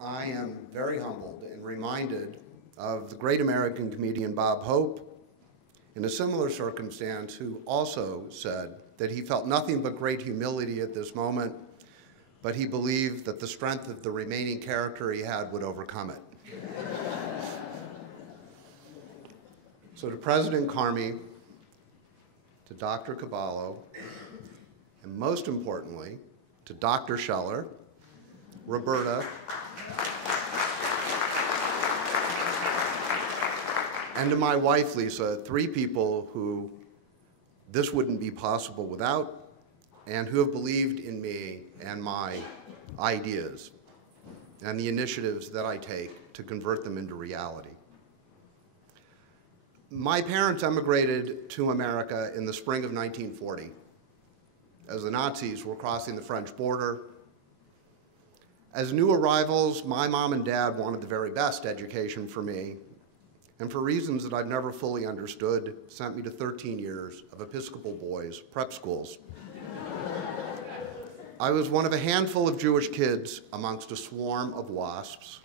I am very humbled and reminded of the great American comedian Bob Hope, in a similar circumstance, who also said that he felt nothing but great humility at this moment, but he believed that the strength of the remaining character he had would overcome it. So to President Carmi, to Dr. Caballo, and most importantly, to Dr. Scheller, Roberta, and to my wife, Lisa, three people who this wouldn't be possible without, and who have believed in me and my ideas and the initiatives that I take to convert them into reality. My parents emigrated to America in the spring of 1940 as the Nazis were crossing the French border. As new arrivals, my mom and dad wanted the very best education for me, and for reasons that I've never fully understood, sent me to 13 years of Episcopal boys' prep schools. I was one of a handful of Jewish kids amongst a swarm of wasps.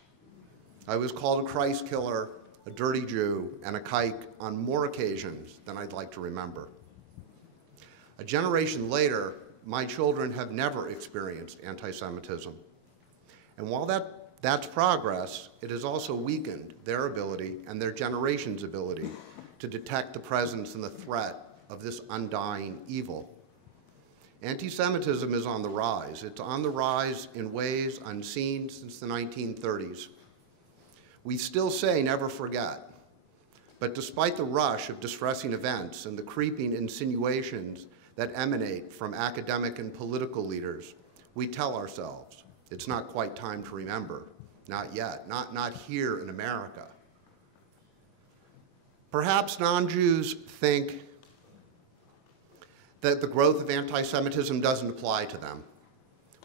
I was called a Christ killer, a dirty Jew, and a kike on more occasions than I'd like to remember. A generation later, my children have never experienced anti-Semitism. And while that's progress, it has also weakened their ability and their generation's ability to detect the presence and the threat of this undying evil. Anti-Semitism is on the rise. It's on the rise in ways unseen since the 1930s. We still say never forget, but despite the rush of distressing events and the creeping insinuations that emanate from academic and political leaders, we tell ourselves it's not quite time to remember. Not yet, not here in America. Perhaps non-Jews think that the growth of anti-Semitism doesn't apply to them.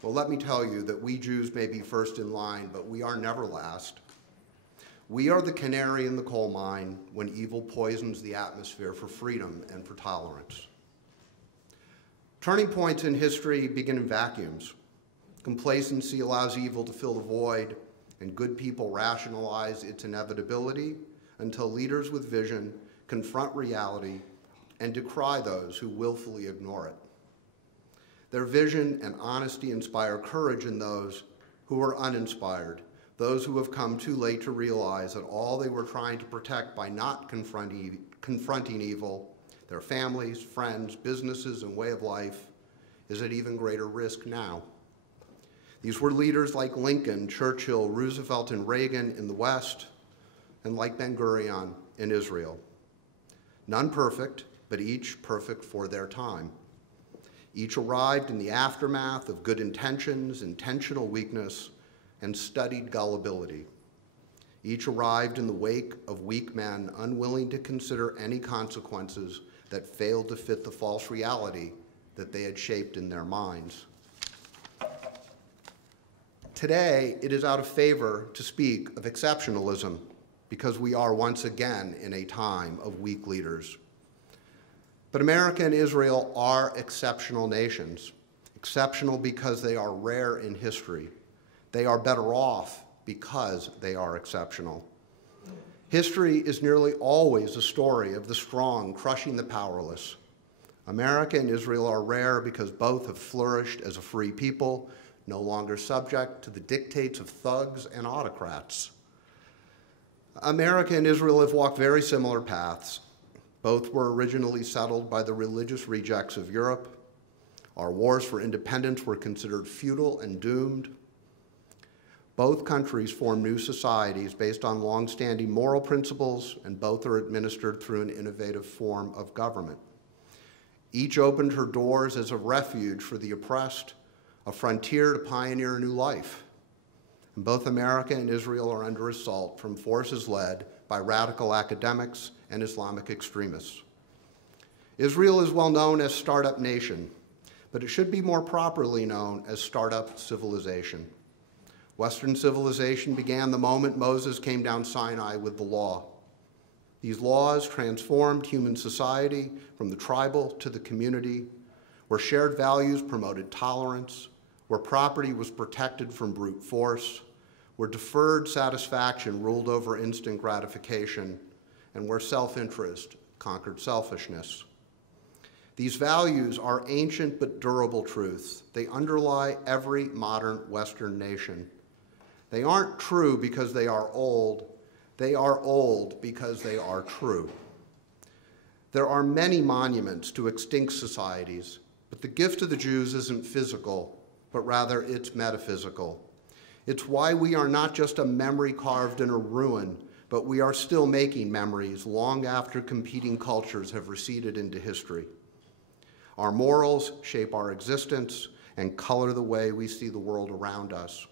Well, let me tell you that we Jews may be first in line, but we are never last. We are the canary in the coal mine when evil poisons the atmosphere for freedom and for tolerance. Turning points in history begin in vacuums. Complacency allows evil to fill the void, and good people rationalize its inevitability until leaders with vision confront reality and decry those who willfully ignore it. Their vision and honesty inspire courage in those who are uninspired, those who have come too late to realize that all they were trying to protect by not confronting evil, their families, friends, businesses, and way of life, is at even greater risk now. These were leaders like Lincoln, Churchill, Roosevelt, and Reagan in the West, and like Ben-Gurion in Israel. None perfect, but each perfect for their time. Each arrived in the aftermath of good intentions, intentional weakness, and studied gullibility. Each arrived in the wake of weak men unwilling to consider any consequences that failed to fit the false reality that they had shaped in their minds. Today, it is out of favor to speak of exceptionalism because we are once again in a time of weak leaders. But America and Israel are exceptional nations, exceptional because they are rare in history. They are better off because they are exceptional. History is nearly always a story of the strong crushing the powerless. America and Israel are rare because both have flourished as a free people, no longer subject to the dictates of thugs and autocrats. America and Israel have walked very similar paths. Both were originally settled by the religious rejects of Europe. Our wars for independence were considered futile and doomed. Both countries formed new societies based on long-standing moral principles, and both are administered through an innovative form of government. Each opened her doors as a refuge for the oppressed, a frontier to pioneer a new life. And both America and Israel are under assault from forces led by radical academics and Islamic extremists. Israel is well known as Startup Nation, but it should be more properly known as Startup Civilization. Western civilization began the moment Moses came down Sinai with the law. These laws transformed human society from the tribal to the community, where shared values promoted tolerance, where property was protected from brute force, where deferred satisfaction ruled over instant gratification, and where self-interest conquered selfishness. These values are ancient but durable truths. They underlie every modern Western nation. They aren't true because they are old. They are old because they are true. There are many monuments to extinct societies, but the gift of the Jews isn't physical, but rather it's metaphysical. It's why we are not just a memory carved in a ruin, but we are still making memories long after competing cultures have receded into history. Our morals shape our existence and color the way we see the world around us.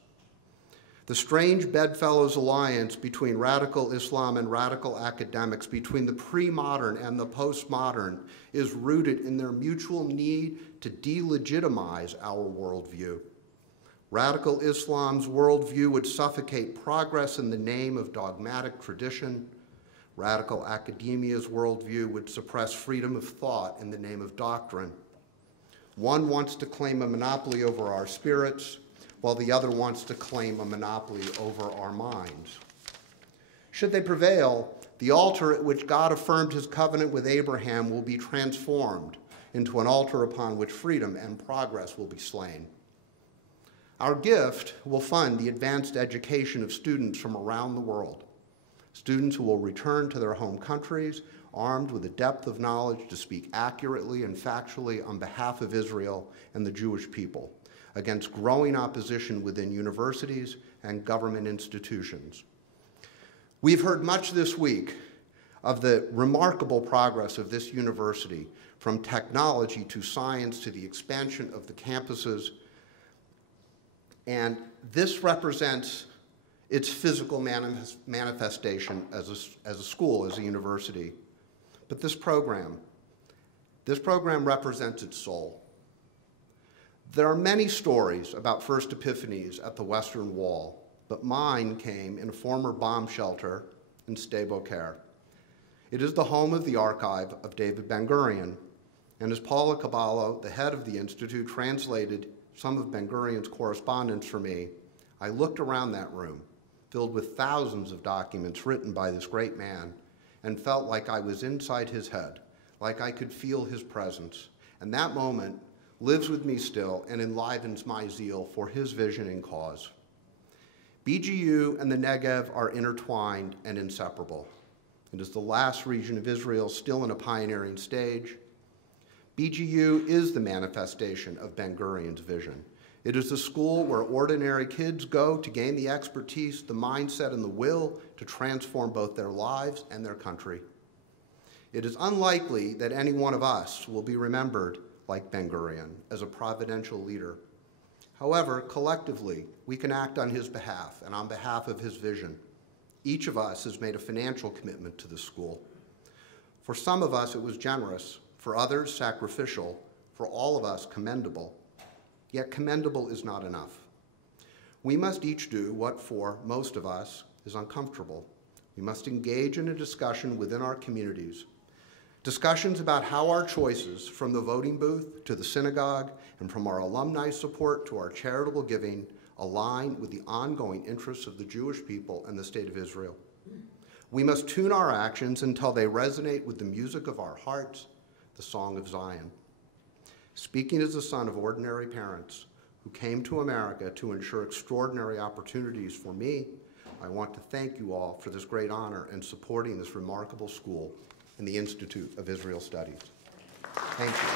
The strange bedfellows alliance between radical Islam and radical academics, between the pre-modern and the postmodern, is rooted in their mutual need to delegitimize our worldview. Radical Islam's worldview would suffocate progress in the name of dogmatic tradition. Radical academia's worldview would suppress freedom of thought in the name of doctrine. One wants to claim a monopoly over our spirits, while the other wants to claim a monopoly over our minds. Should they prevail, the altar at which God affirmed his covenant with Abraham will be transformed into an altar upon which freedom and progress will be slain. Our gift will fund the advanced education of students from around the world, students who will return to their home countries armed with a depth of knowledge to speak accurately and factually on behalf of Israel and the Jewish people, against growing opposition within universities and government institutions. We've heard much this week of the remarkable progress of this university, from technology to science to the expansion of the campuses, and this represents its physical manifestation as a school, as a university. But this program represents its soul. There are many stories about first epiphanies at the Western Wall, but mine came in a former bomb shelter in Sde-Boker. It is the home of the archive of David Ben-Gurion, and as Paula Caballo, the head of the Institute, translated some of Ben-Gurion's correspondence for me, I looked around that room, filled with thousands of documents written by this great man, and felt like I was inside his head, like I could feel his presence. And that moment lives with me still and enlivens my zeal for his vision and cause. BGU and the Negev are intertwined and inseparable. It is the last region of Israel still in a pioneering stage. BGU is the manifestation of Ben-Gurion's vision. It is the school where ordinary kids go to gain the expertise, the mindset, and the will to transform both their lives and their country. It is unlikely that any one of us will be remembered like Ben-Gurion as a providential leader. However, collectively, we can act on his behalf and on behalf of his vision. Each of us has made a financial commitment to the school. For some of us, it was generous. For others, sacrificial. For all of us, commendable. Yet commendable is not enough. We must each do what for most of us is uncomfortable. We must engage in a discussion within our communities. Discussions about how our choices, from the voting booth to the synagogue, and from our alumni support to our charitable giving, align with the ongoing interests of the Jewish people and the state of Israel. We must tune our actions until they resonate with the music of our hearts, the Song of Zion. Speaking as the son of ordinary parents who came to America to ensure extraordinary opportunities for me, I want to thank you all for this great honor in supporting this remarkable school in the Institute of Israel Studies. Thank you.